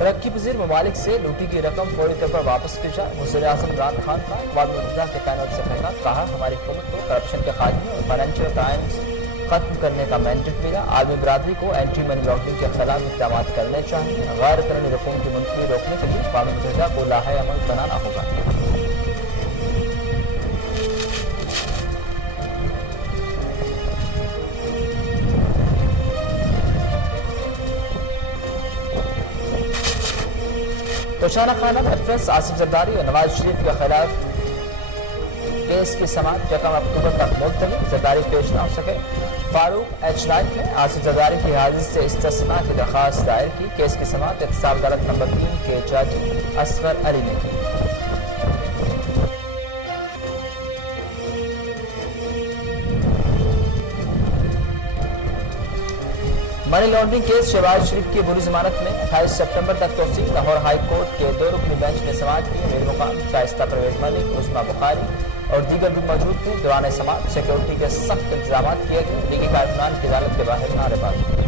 तरक्की पजीर ममालिक से लूटी की रकम फौरी तौर पर वापस की जाए। वज़ीर-ए-आज़म इमरान खान का अक़वाम मुत्तहिदा के पैनल से कहना, कहा हमारी हुकूमत को करप्शन के खात्मे और फाइनेंशियल क्राइम्स खत्म करने का मैंडेट मिला। आलमी बरादरी को एंटी मनी लॉन्ड्रिंग के खिलाफ इक़दाम करने चाहिए। गैर कानूनी रकूम की मुंतकली रोकने के लिए अक़वाम मुत्तहिदा को लाहे अमल बनाना होगा। तोशाना खाना रेफरेंस आसिफ जरदारी और नवाज शरीफ के खिलाफ केस की समाअत 1 अक्टूबर तक मुलतवी। जरदारी पेश न हो सके। फारूक एच नाइक ने आसिफ जरदारी की हाजिरी से इस्तिस्ना की दरख्वास्त दायर की। केस की समाअत एहतसाब अदालत नंबर 3 के जज असगर अली ने की। मनी लॉन्ड्रिंग केस शहबाज शरीफ की बुरी जमानत में 28 सितंबर तक तोसी। लाहौर हाई कोर्ट के 2 रुकनी बेंच ने समाअत की। अमीर मुकाम शाइस्ता परवेज मलिक, उस्मा बुखारी और दीगर भी मौजूद थे। दौरान समाअत सिक्योरिटी के सख्त इंतजाम किए गए। लीगी कारकुनान की अदालत के बाहर नारेबाजी।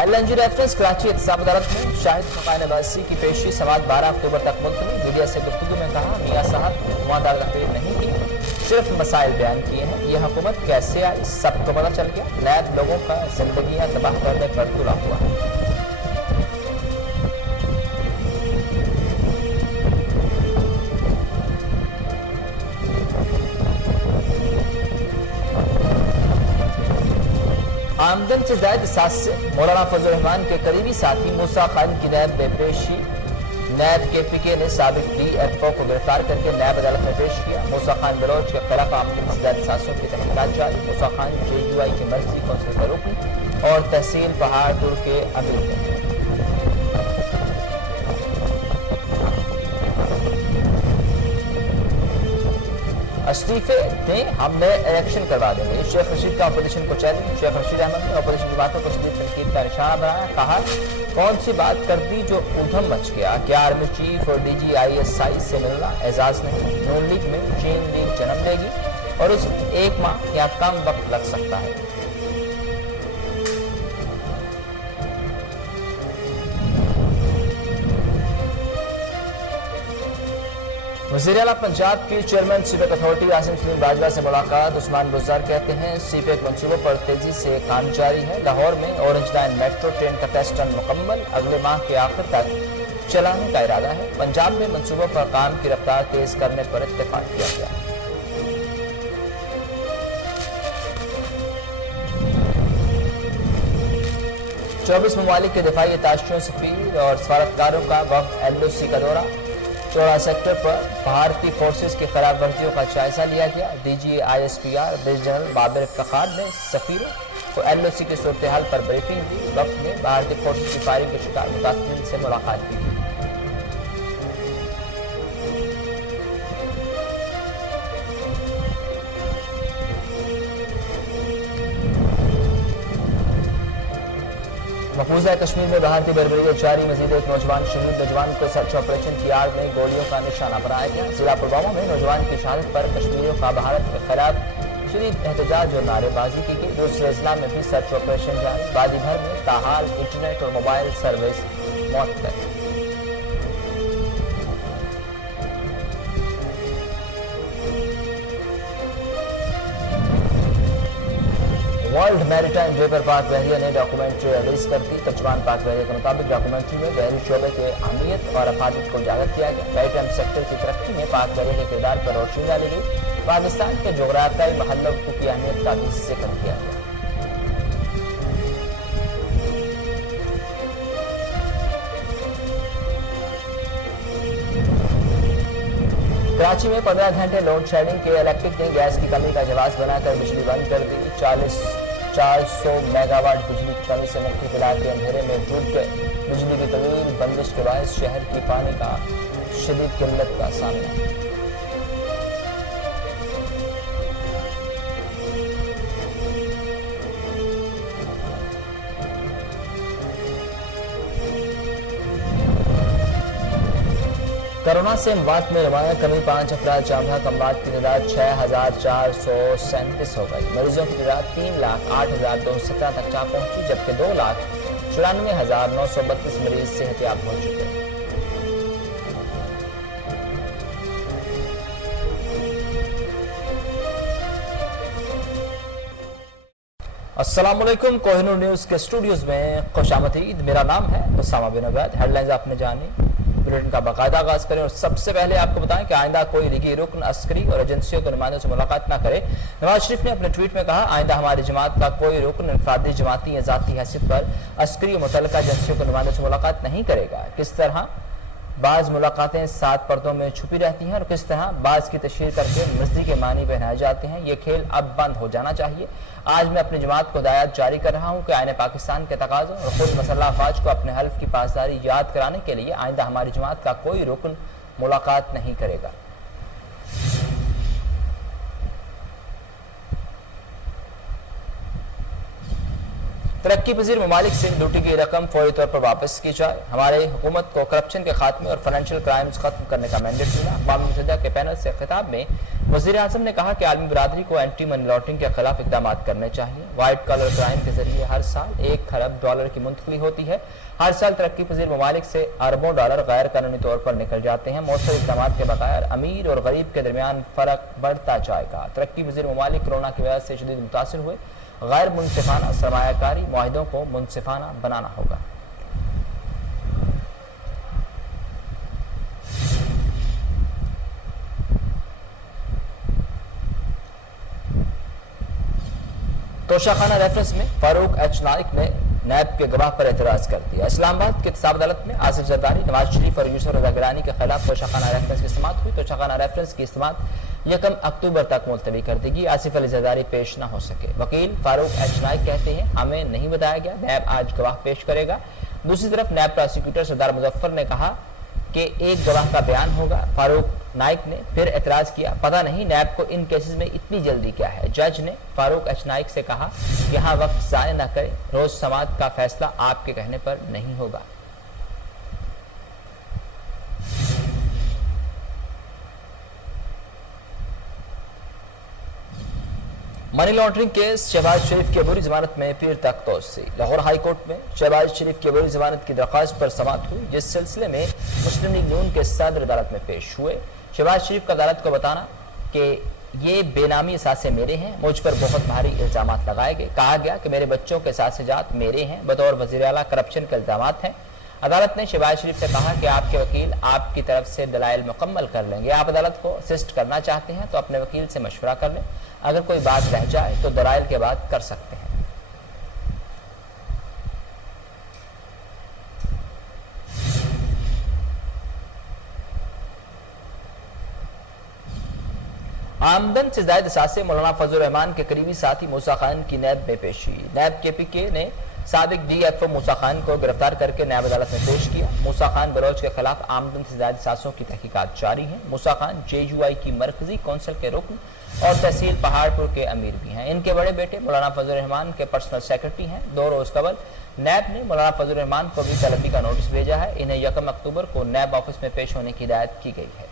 LNG रेफरेंस कराची एहतसाब अदालत में शाहिद खकान अब्बासी की पेशी समाअत 12 अक्टूबर तक मुलतवी। मीडिया से गुफ्तगू में कहा, मियां साहब ने ईमानदार तकरीर नहीं की, सिर्फ मसाइल बयान किए हैं। यह हुकूमत कैसे आई सबको पता चल गया। नैब लोगों का जिंदगियां तबाह करने पर तुला हुआ है। आमदन से जायद साथ से मौलाना फजल रहमान के करीबी साथी मूसा खान की नैब में पेशी। नैब KPK ने साबिक DFO को गिरफ्तार करके नैब अदालत में पेश किया। मूसा खान बलोच के खिलाफ आमदन से जायद साजिशों की तहकीकात जारी। मूसा खान JUI की मर्जी कौंसिल के रुकन और तहसील पहाड़पुर के अमीर हैं। इस्तीफे दें, हम नए इलेक्शन करवा देंगे। शेख रशीद का अपोजिशन को चैलेंज। शेख रशीद अहमद ने अपोजिशन जमातों को शदीद तनकीद का निशाना बनाया। कहा, कौन सी बात कर दी जो ऊधम मच गया। क्या आर्मी चीफ और DG ISI से मिलना एजाज नहीं। नून लीग में चीन लीग जन्म लेगी और इसमें 1 माह या कम वक्त लग सकता है। वज़ीर-ए-आला पंजाब की chairman CPEC authority Asim Salim Bajwa से मुलाकात। उस्मान बुज़दार कहते हैं, सीपेक मंसूबों पर तेजी से काम जारी है। लाहौर में ऑरेंज लाइन मेट्रो ट्रेन का टेस्ट रन मुकम्मल, अगले माह के आखिर तक चलाने का इरादा है। पंजाब में मंसूबों पर काम की रफ्तार तेज करने पर इत्तेफाक किया गया। चौबीस ममालिक के दिफाई अताशियों, सफीर और सफारतकारों का वफ़द LOC का दौरा। चौड़ा सेक्टर पर भारतीय फोर्सेस की खिलाफ वर्जियों का जायजा लिया गया। DG ISPR brig general Babar Iftikhar ने सफीरों को LOC की सूरत हाल पर ब्रीफिंग दी। वफ़द ने भारतीय फोर्सेस की फायरिंग के शिकार मुतासिरीन से मुलाकात की। मकबूजा कश्मीर में भारतीय बर्बरियत जारी। मजीद एक नौजवान शहीद। नौजवान को सर्च ऑपरेशन की आड़ में गोलियों का निशाना बनाया गया। जिला पुलवामा में नौजवान की शहादत पर कश्मीरियों का भारत के खिलाफ शदीद एहतजाज और नारेबाजी की गई। दूसरे अजला में भी सर्च ऑपरेशन जारी। वादी भर में ताहाल इंटरनेट और मोबाइल सर्विस मुअत्तल। वर्ल्ड मैरीटाइम डे पर पाक बहरिया ने डॉक्यूमेंट्री रिलीज कर दी। तर्जुमान पाक बहरिया के मुताबिक डॉक्यूमेंट्री में बहरी शोबे के अहमियत और अफादत को उजागर किया गया। मैरीटाइम सेक्टर की तरक्की में पाक बहरिया के किरदार पर रोशनी डाली गई। पाकिस्तान के जोग्राफियाई महल्लों की अहमियत का भी जिक्र किया गया। कराची में 15 घंटे लोड शेडिंग के इलेक्ट्रिक ने गैस की कमी का जवाब बनाकर बिजली बंद कर दी। 400 मेगावाट बिजली की कमी से मुख्तलिफ इलाके अंधेरे में डूब गए। बिजली की तवील बंदिश के बायस शहर की पानी का शदीद किल्लत का सामना। कोरोना से अमवात में नुमाया कमी, 5 अफराद जाँ बहक, अमवात की तादाद 6,437 हो गई। मरीजों की तादाद 3,08,217 तक जा पहुंची, जबकि 2,94,932 मरीज सेहतयाब हो चुके हैं। अस्सलामुअलैकुम, कोहिनूर न्यूज के स्टूडियोज में खुशामदीद। मेरा नाम है उसामा बिन उबैद। हेडलाइंस आपने जानी, बुलेटिन का बाकायदा आगाज करें और सबसे पहले आपको बताएं कि आइंदा कोई लीगी रुकन, अस्करी और एजेंसियों के नुमाइंदों से मुलाकात न करे। नवाज शरीफ ने अपने ट्वीट में कहा, आइंदा हमारी जमात का कोई रुकन इनफरादी, जमाती या जाती हैसियत पर अस्करी और मुतल्लिका एजेंसियों के नुमाइंदों से मुलाकात नहीं करेगा। किस तरह बाज मुलाकातें 7 पर्दों में छुपी रहती हैं और किस तरह बाज की तशहीर करके मर्जी के मानी पहनाए जाते हैं, ये खेल अब बंद हो जाना चाहिए। आज मैं अपनी जमात को हिदायत जारी कर रहा हूँ कि आईने पाकिस्तान के तकाज़ों और खुद मसल्लह अफवाज को अपने हल्फ की पासदारी याद कराने के लिए आइंदा हमारी जमात का कोई रुकन मुलाकात नहीं करेगा। तरक्की पजीर ममालिक से लूटी गई रकम फौरी तौर पर वापस की जाए। हमारे हुकूमत को करप्शन के खात्मे और फाइनेंशियल क्राइम्स खत्म करने का मैंडेट मिला। अक़वाम मुत्तहिदा के पैनल से खिताब में वज़ीर आज़म ने कहा कि आलमी बरादरी को एंटी मनी लॉन्ड्रिंग के खिलाफ इक़दाम करने चाहिए। वाइट कॉलर क्राइम के जरिए हर साल $1 खरब की मुंतकली होती है। हर साल तरक्की पजीर ममालिक से अरबों डॉलर गैर कानूनी तौर पर निकल जाते हैं। मौसर इक़दाम के बगैर अमीर और गरीब के दरमियान फ़र्क बढ़ता जाएगा। तरक्की पजीर ममालिक कोरोना की वजह से शदीद मुतासिर हुए। गैर मुनसिफाना सरमायाकारी मुआहिदों को मुनसिफाना बनाना होगा। तोशाखाना रेफरेंस में फारूक एच नाइक ने नैब के गवाह पर एतराज कर दिया। इस्लामाबाद की एहतसाब अदालत में आसिफ जरदारी, नवाज शरीफ और यूसुफ रजा गिलानी के खिलाफ तोशाखाना रेफरेंस की समाअत हुई। तोशाखाना रेफरेंस की समाअत 1 अक्टूबर तक मुलतवी कर देगी। आसिफ अली जरदारी पेश न हो सके। वकील फारूक एच नाइक कहते हैं, हमें नहीं बताया गया, नैब आज गवाह पेश करेगा। दूसरी तरफ नैब प्रोसिक्यूटर सरदार मुजफ्फर ने कहा कि एक गवाह का बयान होगा। फारूक नाइक ने फिर एतराज किया, पता नहीं नैब को इन केसेस में इतनी जल्दी क्या है। जज ने फारूक एच नाइक से कहा, यहाँ वक्त ज़ाया न करें, रोज समाअत का फैसला आपके कहने पर नहीं होगा। मनी लॉन्ड्रिंग केस शहबाज शरीफ की अबूरी जमानत में फिर तक तोसी। लाहौर हाई कोर्ट में शहबाज शरीफ की अबूरी जमानत की दरख्वास्त पर समाअत हुई, जिस सिलसिले में मुस्लिम लीग नून के सदर अदालत में पेश हुए। शहबाज शरीफ का अदालत को बताना कि ये बेनामी असासे मेरे हैं, मुझ पर बहुत भारी इल्जाम लगाए गए। कहा गया कि मेरे बच्चों के असासेजात मेरे हैं, बतौर वज़ीर आला करप्शन के इल्जाम हैं। अदालत ने शहबाज शरीफ से कहा कि आपके वकील आपकी तरफ से दलाइल मुकम्मल कर लेंगे। आप अदालत को असिस्ट करना चाहते हैं तो अपने वकील से मशवरा कर लें, अगर कोई बात रह जाए तो दलाइल के बाद कर सकते हैं। आमदन से ज़ायद असासे मौलाना फजल रहमान के करीबी साथी मूसा खान की नैब में पेशी। नैब के PK ने साबिक DFO मूसा खान को गिरफ्तार करके नैब अदालत में पेश किया। मूसा खान बलोच के खिलाफ आमदन से ज़ायद असासों की तहकीकात जारी है। मूसा खान JUI की मरकजी कौंसिल के रुकन और तहसील पहाड़पुर के अमीर भी हैं। इनके बड़े बेटे मौलाना फजल रहमान के पर्सनल सेक्रेटरी हैं। 2 रोज कबल नैब ने मौलाना फजल रहमान को भी तलबी का नोटिस भेजा है। इन्हें 1 अक्टूबर को नैब ऑफिस में पेश होने की हिदायत की गई है।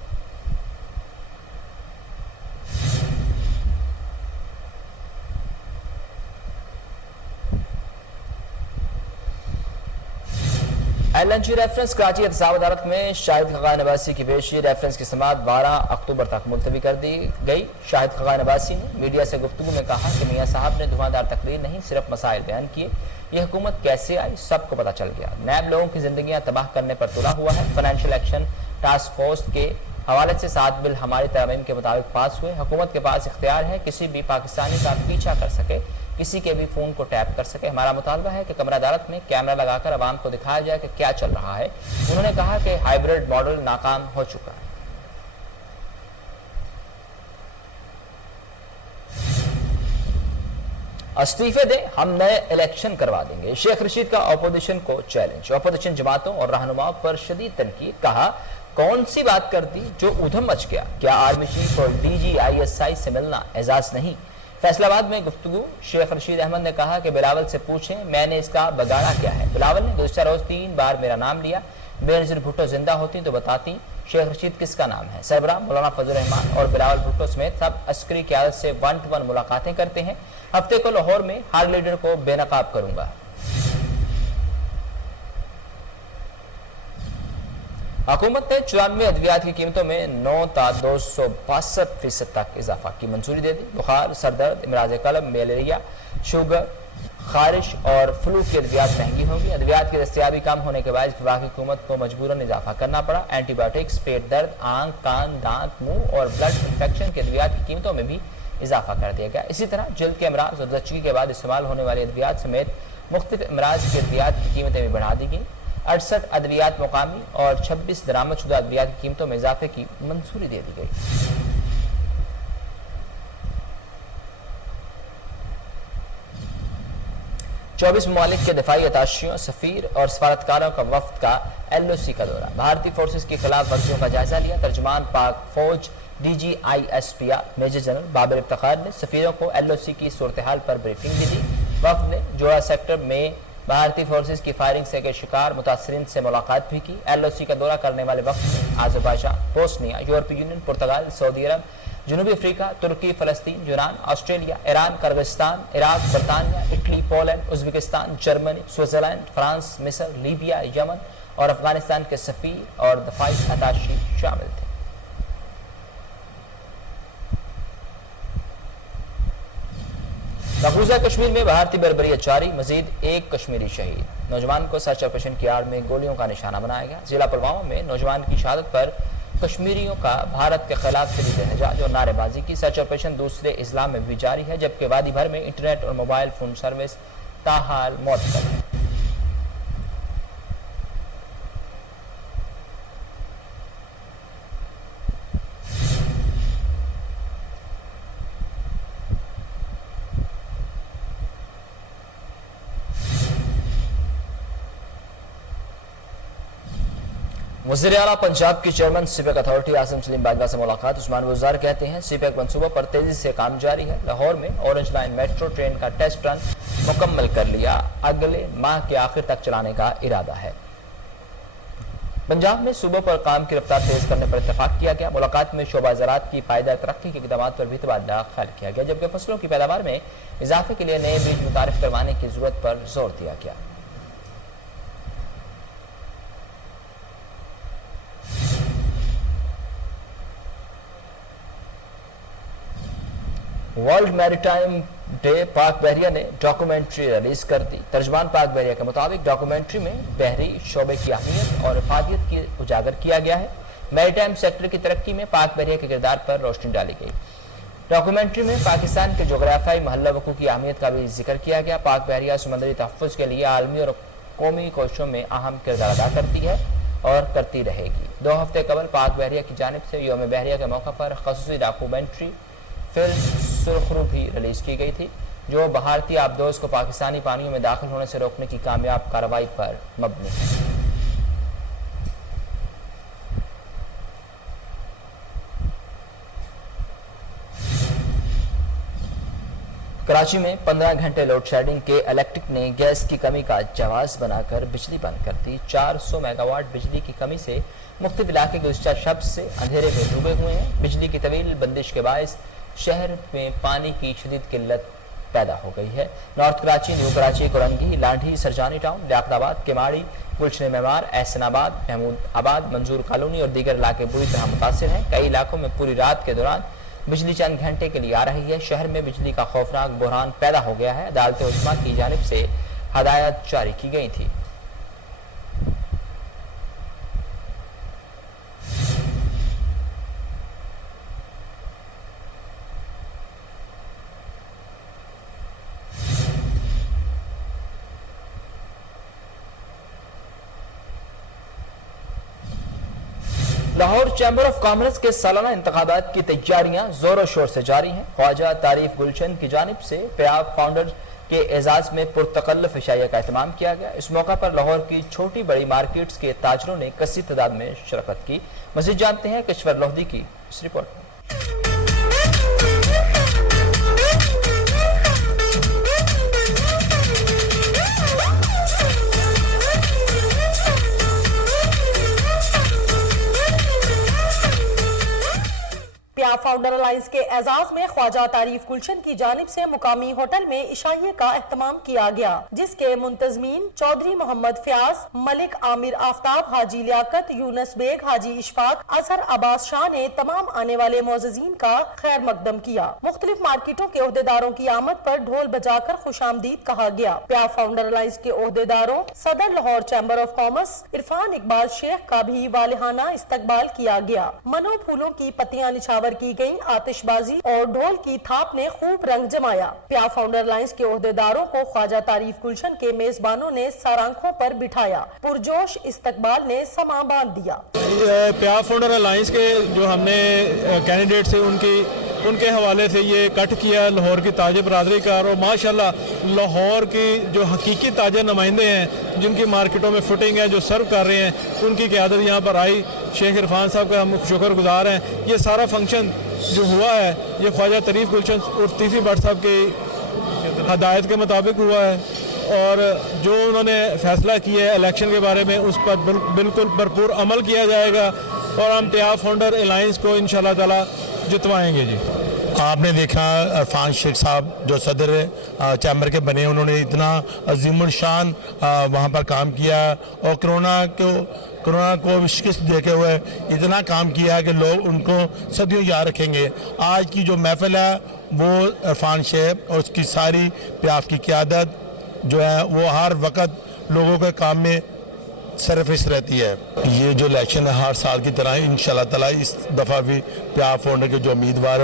LNG रेफरेंस कराची एहतसाब अदालत में शाहिद खगान अब्बासी की पेशी रेफरेंस की समाअत 12 अक्टूबर तक मुलतवी कर दी गई। शाहिद खगान अब्बासी ने मीडिया से गुफ्तगू में कहा कि मियाँ साहब ने धुआंधार तकरीर नहीं, सिर्फ मसाइल बयान किए। ये हुकूमत कैसे आई सबको पता चल गया। नैब लोगों की जिंदगियां तबाह करने पर तुला हुआ है। फाइनेंशियल एक्शन टास्क फोर्स के हवाले से 7 बिल हमारी तरमीम के मुताबिक पास हुए। हुकूमत के पास इख्तियार है किसी भी पाकिस्तानी का पीछा कर सके, किसी के भी फोन को टैप कर सके। हमारा मुतालबा है कि कमरा अदालत में कैमरा लगाकर अवाम को दिखाया जाए कि क्या चल रहा है। उन्होंने कहा कि हाइब्रिड मॉडल नाकाम हो चुका है। इस्तीफे दें, हम नए इलेक्शन करवा देंगे। शेख रशीद का अपोजिशन को चैलेंज। अपोजिशन जमातों और रहनुमाओं पर शदीद तनकीद। कहा, कौन सी बात कर दी जो उधम मच गया? क्या आर्मी चीफ और DG ISI से मिलना एजाज नहीं? फैसलाबाद में गुफ्तगू। शेख रशीद अहमद ने कहा कि बिलावल से पूछें मैंने इसका बगाड़ा क्या है। बिलावल ने गुज़श्ता रोज 3 बार मेरा नाम लिया। बेनज़ीर भुट्टो जिंदा होती तो बताती शेख रशीद किसका नाम है। सरबराह मौलाना फजल रहमान और बिलावल भुट्टो समेत सब अस्करी क़यादत से 1-to-1 मुलाकातें करते हैं। हफ्ते को लाहौर में हर लीडर को बेनकाब करूंगा। हुकूमत ने 94 अद्वियात की कीमतों में 9 ta 262% तक इजाफा की मंजूरी दे दी। बुखार, सरदर्द, इमराज कलब, मलेरिया, शुगर, खारिश और फ्लू की अद्वियात महंगी होंगी। अद्वियात की दस्तयाबी कम होने के बाद वफाकी हुकूमत को मजबूरन इजाफा करना पड़ा। एंटीबायोटिक्स, पेट दर्द, आंख, कान, दांत, मुंह और ब्लड इंफेक्शन की अद्वियात की कीमतों में भी इजाफा कर दिया गया। इसी तरह जल्द के अमराज और जच्चगी के बाद इस्तेमाल होने वाली अद्वियात समेत मुख्तलिफ अमराज की अद्वियात की कीमतें भी बढ़ा दी गई। 68 अद्वियात मुकामी और 26 दरामदशुदा अद्वियात की कीमतों में इजाफे की मंजूरी दे दी गई। चौबीस ममालिक के दिफाई अताशियों, सफीर और सफारतकारों का वफ्द का LOC का दौरा। भारतीय फोर्सेज की खिलाफ वर्जियों का जायजा लिया। तर्जुमान पाक फौज DGISPR major general Babar Iftikhar ने सफीरों को LOC की सूरत हाल पर ब्रीफिंग भी दी। वफ्द ने जोड़ा सेक्टर में भारतीय फोर्सेज की फायरिंग से के शिकार मुतासरीन से मुलाकात भी की। LOC का दौरा करने वाले वक्त में आज़रबाईजान, बोस्निया, यूरोपीय यूनियन, पुर्तगाल, सऊदी अरब, जनूबी अफ्रीका, तुर्की, फलस्तीन, यूनान, ऑस्ट्रेलिया, ईरान, किर्गिस्तान, इराक, बरतानिया, Italy, Poland, Uzbekistan, Germany, Switzerland, France, मिस्र, लीबिया, यमन और अफगानिस्तान के सफीर और दफाई अताशी शामिल थे। मकबूजा कश्मीर में भारतीय बर्बरियत जारी, मजीद एक कश्मीरी शहीद। नौजवान को सर्च ऑपरेशन की आड़ में गोलियों का निशाना बनाया गया। जिला पुलवामा में नौजवान की शहादत पर कश्मीरियों का भारत के खिलाफ शदीद एहतजाज और नारेबाजी की। सर्च ऑपरेशन दूसरे इजला में भी जारी है, जबकि वादी भर में इंटरनेट और मोबाइल फोन सर्विस ताहाल मुअत्तल है। वज़ीर आला पंजाब की chairman CPEC authority Asim Salim Bajwa से मुलाकात। उस्मान बुज़दार कहते हैं सीपैक मंसूबों पर तेजी से काम जारी है। लाहौर में ऑरेंज लाइन मेट्रो ट्रेन का टेस्ट रन मुकम्मल कर लिया, अगले माह के आखिर तक चलाने का इरादा है। पंजाब में सूबों पर काम की रफ्तार तेज करने पर इत्तेफाक किया गया। मुलाकात में शोबा ज़राअत की पायदार तरक्की के इक़दामात पर भी तबादला ख्याल किया गया, जबकि फसलों की पैदावार में इजाफे के लिए नए बीज मुतारिफ करवाने की जरूरत पर जोर दिया गया। वर्ल्ड मैरीटाइम डे पाक बहरिया ने डॉक्यूमेंट्री रिलीज कर दी। तर्जुमान पाक बहरिया के मुताबिक डॉक्यूमेंट्री में बहरी शोबे की अहमियत और इफादियत की उजागर किया गया है। मैरीटाइम सेक्टर की तरक्की में पाक बहरिया के किरदार पर रोशनी डाली गई। डॉक्यूमेंट्री में पाकिस्तान के जोग्राफियाई महल्ला वकू की अहमियत का भी जिक्र किया गया। पाक बहरिया समुद्री तहफ़्फ़ुज़ के लिए आलमी और कौमी कोशिशों में अहम किरदार अदा करती है और करती रहेगी। 2 हफ्ते कबल पाक बहरिया की जानिब से यौम बहरिया के मौका पर ख़ुसूसी डॉक्यूमेंट्री फिल्म सुरखरू भी रिलीज की गई थी, जो भारतीय आबदोज को पाकिस्तानी पानियों में दाखिल होने से रोकने की कामयाब कार्रवाई पर मबनी है। कराची में 15 घंटे लोड शेडिंग के इलेक्ट्रिक ने गैस की कमी का जवाज बनाकर बिजली बंद कर दी। 400 मेगावाट बिजली की कमी से मुख्तलिफ इलाके गुज़श्ता शब से अंधेरे में डूबे हुए हैं। बिजली की तवील बंदिश के बायस शहर में पानी की शदीद किल्लत पैदा हो गई है। North Karachi, new Karachi, Korangi, Landhi, Surjani town, Liaquatabad, Keamari, Gulshan Maymar, Ehsanabad, Mehmoodabad, Manzoor colony और दीगर इलाके बुरी तरह मुतासिर हैं। कई इलाकों में पूरी रात के दौरान बिजली चंद घंटे के लिए आ रही है। शहर में बिजली का खौफनाक बहरान पैदा हो गया है। अदालत उस्मा की जानिब से हदायत जारी की गई थी। लाहौर चैम्बर ऑफ कॉमर्स के सालाना इंतखाबात की तैयारियां जोरों शोर से जारी हैं। ख्वाजा तारीफ गुलशन की जानिब से प्याब फाउंडर के एजाज में पुरतकल्लुफ इशाइया का एहतमाम किया गया। इस मौका पर लाहौर की छोटी बड़ी मार्केट्स के ताजरों ने कसीर तादाद में शिरकत की। मज़ीद जानते हैं कश्वर लोहदी की इस रिपोर्ट में। प्या फाउंडर अलायंस के एजाज में ख्वाजा तारीफ गुलशन की जानिब से मुकामी होटल में इशाइये का एहतमाम किया गया, जिसके मुंतजमीन चौधरी मोहम्मद फयाज, मलिक आमिर आफ्ताब, हाजी लियाकत, यूनस बेग, हाजी इशफाक, अजहर अब्बास शाह ने तमाम आने वाले मोअज़्ज़ीन का खैर मकदम किया। मुख्तलिफ मार्केटों के ओहदेदारों की आमद पर ढोल बजाकर खुशामदीद कहा गया। प्या फाउंडर अलायंस के ओहदेदारों सदर Lahore chamber of commerce Irfan Iqbal Sheikh का भी वालिहाना इस्तकबाल किया गया। मनो फूलों की पत्तियां निछावर की गयी, आतिशबाजी और ढोल की थाप ने खूब रंग जमाया। प्या फाउंडर अलायंस के ओहदेदारों को ख्वाजा तारीफ गुलशन के मेजबानों ने सरांखों पर बिठाया। पुरजोश इस्तकबाल ने समा बांध दिया। प्या फाउंडर अलायंस के जो हमने कैंडिडेट से उनके हवाले से ये कट किया लाहौर की ताजे बरादरी का, और माशाल्लाह लाहौर की जो हकीकी ताजे नुमाइंदे हैं जिनकी मार्केटों में फुटिंग है, जो सर्व कर रहे हैं, उनकी क़यादत यहाँ पर आई। शेख इरफान साहब का हम शुक्रगुजार हैं। ये सारा फंक्शन जो हुआ है ये ख्वाजा तारीफ गुलशन और तीसरी भट्ट साहब की हदायत के मुताबिक हुआ है, और जो उन्होंने फैसला किया है इलेक्शन के बारे में उस पर बिल्कुल भरपूर अमल किया जाएगा, और हम प्या फाउंडर अलायंस को इंशाल्लाह ताला जितवाएंगे। जी, आपने देखा इरफान शेख साहब जो सदर चैम्बर के बने, उन्होंने इतना अजीमुल शान वहाँ पर काम किया, और कोरोना को शिकस्त देते हुए इतना काम किया कि लोग उनको सदियों याद रखेंगे। आज की जो महफिल है वो इरफान शेख और उसकी सारी प्याफ की क़यादत जो है वो हर वक्त लोगों के काम में सरफिस रहती है। ये जो इलेक्शन है हर साल की तरह इंशाल्लाह ताला इस दफ़ा भी प्या फाउंडर के जो उम्मीदवार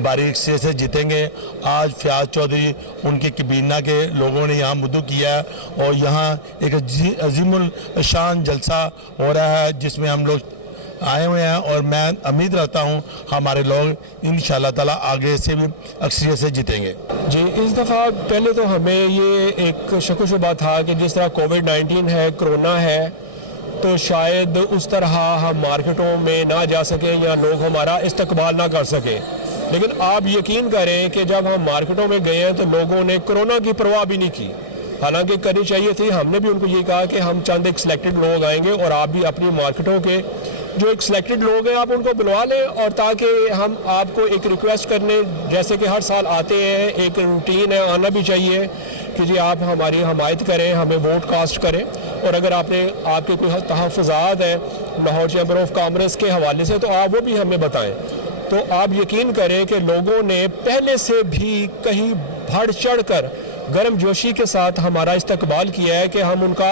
बारीक से जीतेंगे। आज फयाज चौधरी उनकी कबीना के लोगों ने यहाँ मुद्दू किया है, और यहाँ एक अजीमुल शान जलसा हो रहा है जिसमें हम लोग आए हुए हैं, और मैं उम्मीद रखता हूँ हमारे लोग इंशाल्लाह ताला आगे से भी अक्सरियत से जीतेंगे। जी, इस दफ़ा पहले तो हमें ये एक शक व शुबा था कि जिस तरह कोविड-19 है, कोरोना है, तो शायद उस तरह हम मार्केटों में ना जा सकें या लोग हमारा इस्तकबाल ना कर सकें। लेकिन आप यकीन करें कि जब हम मार्केटों में गए हैं तो लोगों ने कोरोना की परवाह भी नहीं की, हालांकि करनी चाहिए थी। हमने भी उनको ये कहा कि हम चंद एक सिलेक्टेड लोग आएंगे, और आप भी अपनी मार्केटों के जो एक सिलेक्टेड लोग हैं आप उनको बुलवा लें, और ताकि हम आपको एक रिक्वेस्ट करने जैसे कि हर साल आते हैं, एक रूटीन है, आना भी चाहिए कि जी आप हमारी हमायत करें, हमें वोट कास्ट करें, और अगर आपके कोई तहफ़्फ़ुज़ात हैं लाहौर चैम्बर ऑफ कॉमर्स के हवाले से तो आप वो भी हमें बताएं। तो आप यकीन करें कि लोगों ने पहले से भी कहीं बढ़ चढ़ कर गर्म जोशी के साथ हमारा इस्तकबाल किया है कि हम उनका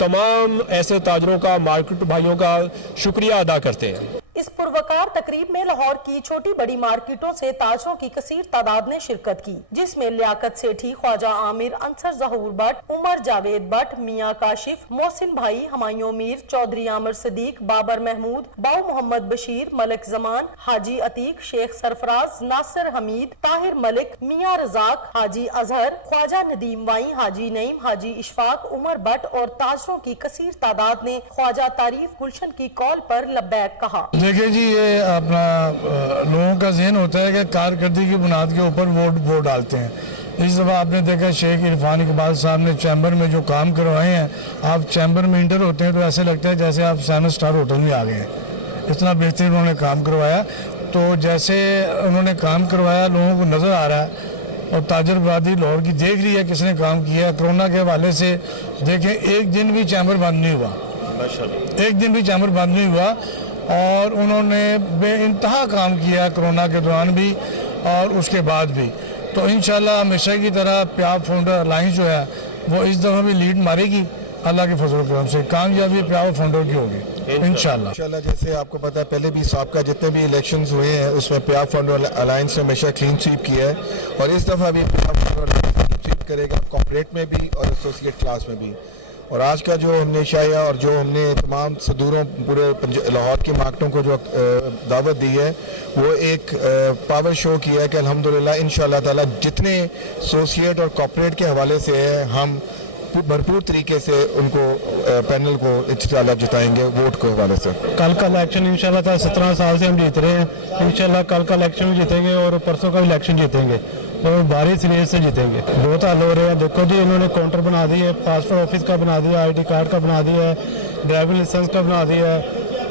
तमाम ऐसे ताजरों का, मार्केट भाइयों का शुक्रिया अदा करते हैं। इस पुरवकार तकरीब में लाहौर की छोटी बड़ी मार्केटों से ताजरों की कसीर तादाद ने शिरकत की, जिसमें लियाकत सेठी, ख्वाजा आमिर, अंसर ज़हूर भट्ट, उमर जावेद भट्ट, मियाँ काशिफ, मोहसिन भाई, हमायूं मीर, चौधरी आमिर सदीक, बाबर महमूद, बाऊ मोहम्मद बशीर, मलिक जमान, हाजी अतीक, शेख सरफराज, नासिर हमीद, ताहिर मलिक, मियाँ रजाक, हाजी अजहर, ख्वाजा नदीम वाई, हाजी नईम, हाजी इशफाक, उमर भट्ट और ताजरों की कसीर तादाद ने ख्वाजा तारीफ गुलशन की कॉल पर लब्बैक कहा। देखिए जी, ये अपना लोगों का ज़हन होता है कि कारकर्दगी की बुनियाद के ऊपर वोट डालते हैं। इस दफ़ा आपने देखा शेख इरफान इकबाल साहब ने चैम्बर में जो काम करवाए हैं, आप चैम्बर में इंटर होते हैं तो ऐसे लगता है जैसे आप 7 स्टार होटल में आ गए हैं। इतना बेहतरीन उन्होंने काम करवाया। तो जैसे उन्होंने काम करवाया लोगों को नज़र आ रहा है, और ताजर बरादरी लाहौर की देख रही है किसने काम किया। कोरोना के हवाले से देखें, एक दिन भी चैम्बर बंद नहीं हुआ, एक दिन भी चैम्बर बंद नहीं हुआ, और उन्होंने बेइंतहा काम किया कोरोना के दौरान भी और उसके बाद भी। तो इंशाल्लाह हमेशा की तरह प्या फाउंडर अलायंस जो है वो इस दफ़ा भी लीड मारेगी। अल्लाह के फजल करम से कामयाबी प्या फाउंडर की होगी इंशाल्लाह। जैसे आपको पता है पहले भी साबका जितने भी इलेक्शंस हुए हैं उसमें प्या फाउंडर अलायंस ने हमेशा क्लीन स्वीप किया है, और इस दफ़ा भी प्या फाउंडर क्लीन स्वीप करेगा, कॉर्पोरेट में भी और एसोसिएट क्लास में भी। और आज का जो हमने शाया और जो हमने तमाम सदूरों पूरे लाहौर की मार्केटों को जो दावत दी है वो एक पावर शो किया है कि अल्हम्दुलिल्लाह इंशाअल्लाह ताला जितने एसोसिएट और कॉर्पोरेट के हवाले से है हम भरपूर तरीके से उनको पैनल को इंशाअल्लाह जिताएंगे वोट के हवाले से। कल का इलेक्शन इंशाअल्लाह ताला 17 साल से हम जीत रहे हैं, इंशाअल्लाह कल का इलेक्शन भी जीतेंगे और परसों का इलेक्शन जीतेंगे और भारी सीरीज से जीतेंगे। बहुत हाल हो रहे हैं। देखो जी, इन्होंने काउंटर बना दी है, पासपोर्ट ऑफिस का बना दिया, ID कार्ड का बना दिया है, ड्राइविंग लाइसेंस का बना दिया है,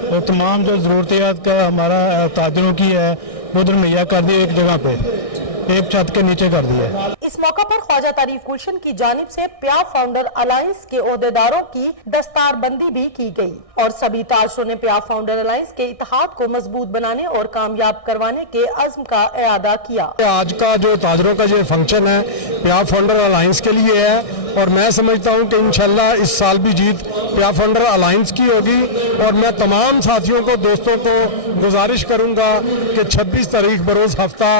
और तमाम जो ज़रूरतियात का हमारा ताजरों की है उधर मुहैया कर दिए, एक जगह पे एक छत के नीचे कर दिया। इस मौका पर ख्वाजा तारीफ गुलशन की जानिब से प्यार फाउंडर अलायंस के ओहदेदारों की दस्तारबंदी भी की गई और सभी ताजरों ने प्यार फाउंडर अलायंस के इत्तेहाद को मजबूत बनाने और कामयाब करवाने के अज़्म का इरादा किया। आज का जो ताजरों का जो फंक्शन है प्यार फाउंडर अलायंस के लिए है और मैं समझता हूं कि इंशाल्लाह इस साल भी जीत प्यार फाउंडर अलायंस की होगी। और मैं तमाम साथियों को, दोस्तों को गुजारिश करूंगा कि 26 तारीख बरोज़ हफ्ता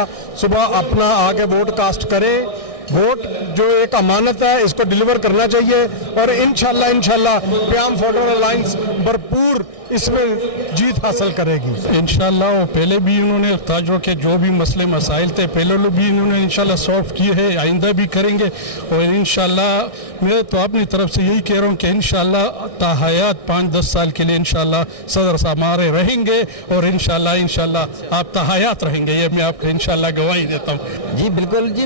सुबह अपना आके वोट कास्ट करें। वोट जो एक अमानत है, इसको डिलीवर करना चाहिए और इंशाल्लाह प्यार फाउंडर अलायंस भरपूर इसमें जीत हासिल करेगी। इंशाल्लाह वो पहले भी इन्होंने ताजरों के जो भी मसले मसाइल थे पहले भी इन्होंने इंशाल्लाह सॉल्व किए हैं, आइंदा भी करेंगे। और इंशाल्लाह मैं तो अपनी तरफ से यही कह रहा हूँ कि इंशाल्लाह ताहयात 5-10 साल के लिए इंशाल्लाह सदर साहब हमारे रहेंगे और इंशाल्लाह आप ताहयात रहेंगे, ये मैं आपको इंशाल्लाह गवाही देता हूँ। जी बिल्कुल जी,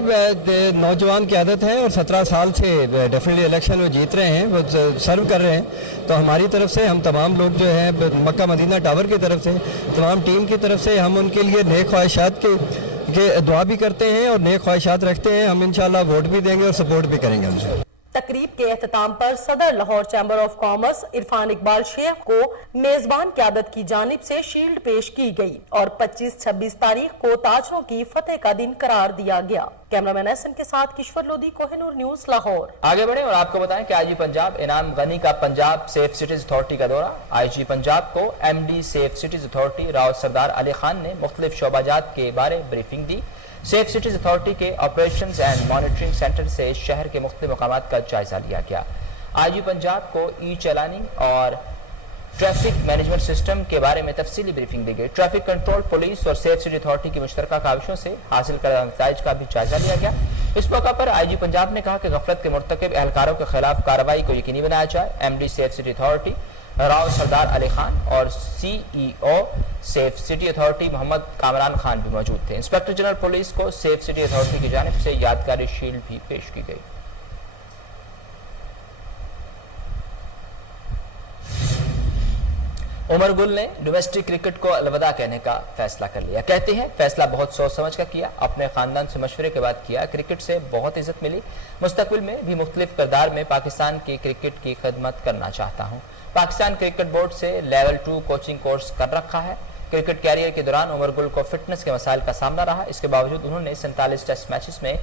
नौजवान की आदत है और 17 साल से डेफिनेटली इलेक्शन में जीत रहे हैं, वो सर्व कर रहे हैं। तो हमारी तरफ से हम तमाम लोग जो है मक्का मदीना टावर की तरफ से, तमाम टीम की तरफ से हम उनके लिए नेक ख्वाहिशात के दुआ भी करते हैं और नेक ख्वाहिशात रखते हैं। हम इंशाल्लाह वोट भी देंगे और सपोर्ट भी करेंगे उनसे। तकरीब के एहतताम पर सदर Lahore chamber of commerce Irfan Iqbal Sheikh को मेजबान क़यादत की जानिब से शील्ड पेश की गई और 25-26 तारीख को ताजरों की फतेह का दिन करार दिया गया। कैमरामैन एहसन के साथ किश्वर लोधी, कोहिनूर न्यूज, लाहौर। आगे बढ़े और आपको बताएं कि आईजी पंजाब इनाम गनी का पंजाब सेफ सिटीज अथॉरिटी का दौरा। आईजी पंजाब को MD safe cities authority Rao Sardar Ali Khan ने मुख्तलिफ शोबाजात के बारे ब्रीफिंग दी। सेफ सिटीज अथॉरिटी के ऑपरेशंस एंड मॉनिटरिंग सेंटर से शहर के मुख्तलिफ मकामात का जायजा लिया गया। आईजी पंजाब को ई चलानिंग और ट्रैफिक मैनेजमेंट सिस्टम के बारे में तफसीली ब्रीफिंग दी गई। ट्रैफिक कंट्रोल, पुलिस और सेफ सिटी अथॉरिटी की मुश्तरका काविशों से हासिल करदा नताइज का भी जायजा लिया गया। इस मौका पर आईजी पंजाब ने कहा कि गफलत के मुर्तकिब एहलकारों के खिलाफ कार्रवाई को यकीनी बनाया जाए। MD safe city authority Rao Sardar Ali Khan और CEO safe city authority Mohammad Kamran Khan भी मौजूद थे। इंस्पेक्टर जनरल पुलिस को सेफ सिटी अथॉरिटी की जानिब से यादगारी शील्ड भी पेश की गई। उमर गुल ने डोमेस्टिक क्रिकेट को अलविदा कहने का फैसला कर लिया। कहते हैं फैसला बहुत सोच समझ कर किया, अपने खानदान से मशवरे के बाद किया। क्रिकेट से बहुत इज्जत मिली, मुस्तकबिल में भी मुख्तलिफ किरदार में पाकिस्तान की क्रिकेट की खिदमत करना चाहता हूँ। पाकिस्तान क्रिकेट बोर्ड से लेवल 2 कोचिंग कोर्स कर रखा है। क्रिकेट कैरियर के दौरान उमर गुल को फिटनेस के मसाइल का सामना रहा। इसके बावजूद उन्होंने 47 टेस्ट मैचेस में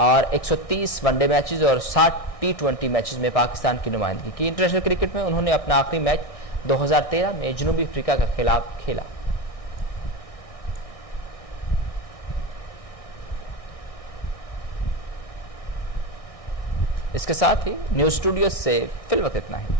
और 130 वनडे मैचेस और 60 T20 मैचेस में पाकिस्तान की नुमाइंदगी की। इंटरनेशनल क्रिकेट में उन्होंने अपना आखिरी मैच 2013 में जनूबी अफ्रीका के खिलाफ खेला। इसके साथ ही न्यूज स्टूडियो से फिल वक्त इतना है।